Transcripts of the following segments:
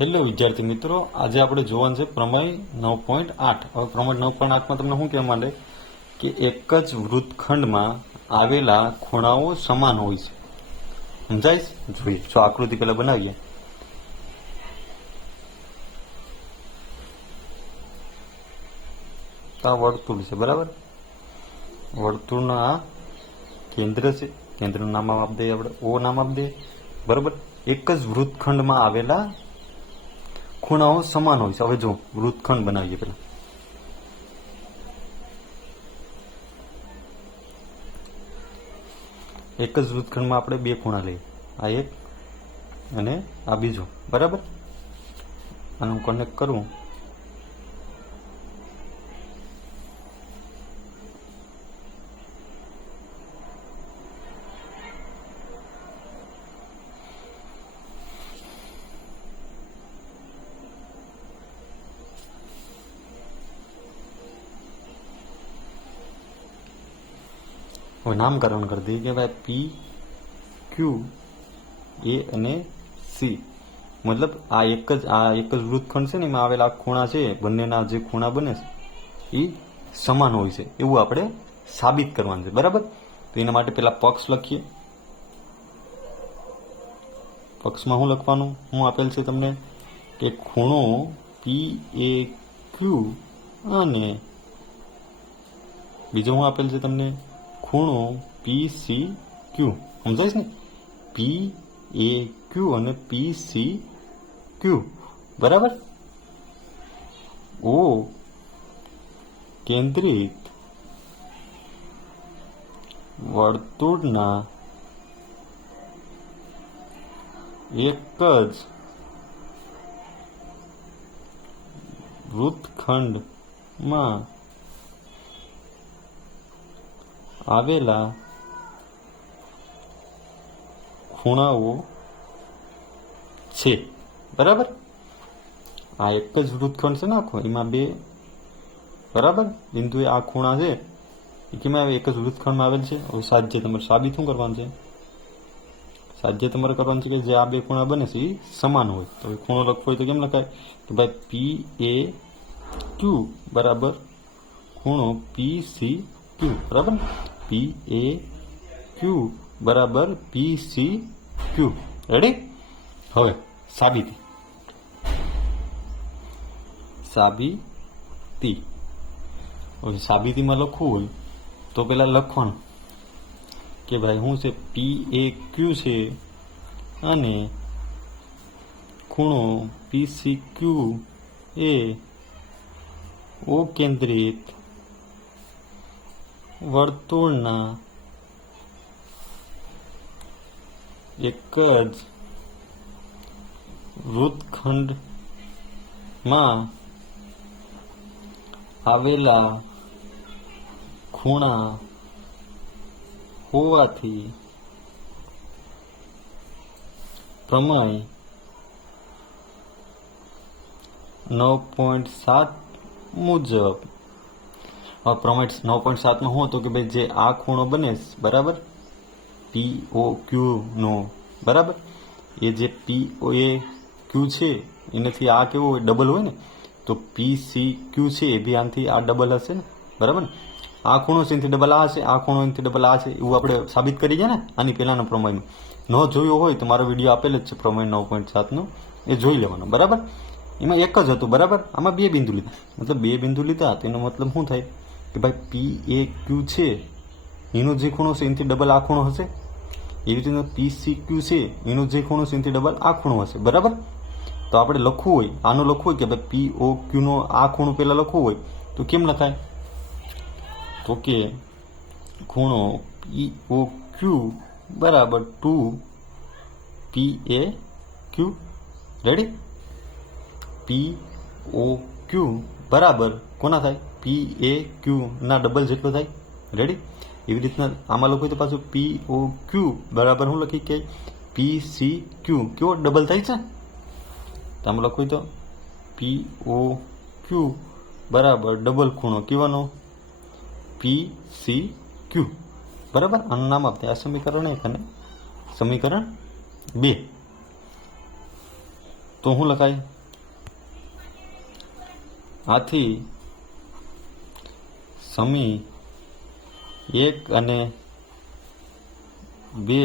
Hello વિદ્યાર્થી મિત્રો, આજે આપણે જોવાનું છે પ્રમેય 9.8. હવે પ્રમેય 9.8માં તમને શું કહેવા માંડે કે એક જ વૃત્તખંડમાં આવેલા ખૂણાઓ સમાન હોય છે. સમજાય? જોઈએ. જો આકૃતિ પહેલા બનાવીએ. આ વર્તુળ છે, બરાબર. વર્તુળના આ કેન્દ્ર છે. કેન્દ્રનું નામ આપી દઈએ આપણે, ઓ નામ આપી દઈએ, બરાબર. એક જ વૃત્તખંડમાં આવેલા ખૂણાઓ સમાન હોય છે. હવે જો વૃત્તખંડ બનાવીએ પેલા. એક જ વૃત્તખંડમાં આપણે બે ખૂણા લઈએ, આ એક અને આ બીજો, બરાબર. આનું કનેક્ટ કરવું. હવે નામકરણ કરી દઈએ કે ભાઈ પી ક્યુ એ અને સી, મતલબ આ એક જ વૃત્તખંડ છે ને, એમાં આવેલા ખૂણા છે, બંનેના જે ખૂણા બને છે એ સમાન હોય છે, એવું આપણે સાબિત કરવાનું છે, બરાબર. તો એના માટે પેલા પક્ષ લખીએ. પક્ષમાં શું લખવાનું, શું આપેલ છે તમને કે ખૂણો પી એ ક્યુ અને બીજો શું આપેલ છે તમને, ખૂણો પી સી ક્યુ. સમજાય ને? પી એ ક્યુ અને પી સી ક્યુ, બરાબર. ઓ કેન્દ્રિત વર્તુળના એક જ વૃત્તખંડમાં આવેલા ખૂણાઓ છે, બરાબર. આ એક જ વૃત્તખંડ છે ને આખો, એમાં બે, બરાબર, બિંદુ આ ખૂણા છે એ કેમાં આવે, એક જ વૃત્તખંડમાં આવેલ છે. હવે સાધ્ય તમારે સાબિત શું કરવાનું છે? સાધ્ય તમારે કરવાનું છે કે જે આ બે ખૂણા બને છે એ સમાન હોય. તો ખૂણો લખવો હોય તો કેમ લખાય કે ભાઈ પી એ ક્યુ બરાબર ખૂણો પી સી ક્યુ, બરાબર. પી એ ક્યુ બરાબર પી સી ક્યુ. રેડી? હવે સાબિતી. હવે સાબિતીમાં લખવું હોય તો પેલા લખવાનું કે ભાઈ શું છે, પી એ ક્યુ છે અને ખૂણો પી સી ક્યુ એ ઓ કેન્દ્રિત વર્તુળના એક જ વૃત્તખંડમાં આવેલા ખૂણા હોવાથી પ્રમેય 9.7 મુજબ. હવે પ્રમેય 9.7માં શું હતું કે ભાઈ જે આ ખૂણો બને, બરાબર, પી ઓ ક્યુ નો, બરાબર, એ જે પી ઓ એ ક્યુ છે એનાથી આ કેવો હોય, ડબલ હોય ને, તો પી સી ક્યુ છે એ બી આનાથી આ ડબલ હશે ને, બરાબર ને. આ ખૂણો છે એનાથી ડબલ આ હશે, આ ખૂણો એનાથી ડબલ આ છે, એવું આપણે સાબિત કરી ગયા ને આની પહેલાના પ્રમેયમાં. ન જોયો હોય તો મારો વિડીયો આપેલ જ છે પ્રમેય 9.7નો, એ જોઈ લેવાનો, બરાબર. એમાં એક જ હતું, બરાબર. આમાં બે બિંદુ લીધા, મતલબ બે બિંદુ લીધા, તેનો મતલબ શું થાય કે ભાઈ પી એ ક્યુ છે એનો જે ખૂણો છે એનાથી ડબલ આ ખૂણો હશે, એવી રીતે પી સી ક્યુ છે એનો જે ખૂણો છે એનાથી ડબલ આ ખૂણો હશે, બરાબર. તો આપણે લખવું હોય, આનું લખવું હોય કે ભાઈ પી ઓ ક્યુ નો આ ખૂણો પહેલા લખવું હોય તો કેમ લખાય, તો કે ખૂણો પી ઓ ક્યુ બરાબર 2 પી એ ક્યુ. રેડી? પી ઓ ક્યુ બરાબર કોના થાય, પી એ ક્યુ ના ડબલ જેટલો થાય. રેડી? એવી રીતના આમાં લખવું તો પાછું પી ઓ ક્યુ બરાબર શું લખી કે પી સી ક્યુ, કેવો ડબલ થાય છે. તો આમાં લખવું તો પી ઓ ક્યુ બરાબર ડબલ ખૂણો કેવાનો, પી સી ક્યુ, બરાબર. આનું નામ આપते આ સમીકરણ 1 અને સમીકરણ 2. તો શું લખાય? આથી સમી 1 અને 2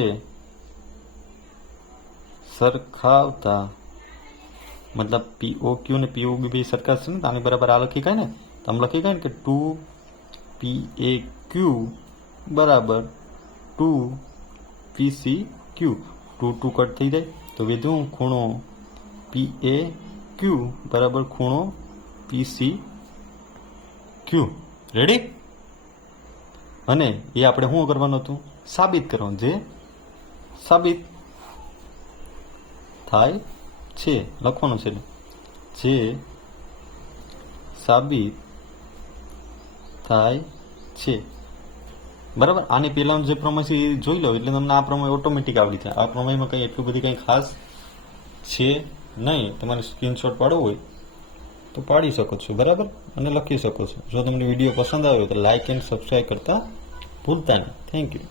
સરખાવતા, મતલબ POQ ને POB બે સરખા છે ને, તો આની બરાબર આ લખી કાય ને, તો આમ લખી કાય ને કે 2PAQ બરાબર 2PCQ. 2 2 કટ થઈ જાય તો વધ્યું ખૂણો PAQ બરાબર ખૂણો PCQ. રેડી? અને એ આપણે શું કરવાનું હતું? સાબિત કરવાનું. જે સાબિત થાય છે લખવાનું છે, જે સાબિત થાય છે. બરાબર? આની પહેલાનું જે પ્રમેય છે એ જોઈ લો એટલે તમને આ પ્રમેય ઓટોમેટિક આવડી જાય. આ પ્રમેયમાં કંઈ એટલું બધી કંઈ ખાસ છે નહીં. તમારે સ્ક્રીનશોટ પાડવો હોય તો પાડી શકો છો. બરાબર? અને લખી શકો છો. જો તમને વિડીયો પસંદ આવ્યો તો લાઇક એન્ડ સબસ્ક્રાઈબ કરતા ભૂલતા નહીં. Thank you.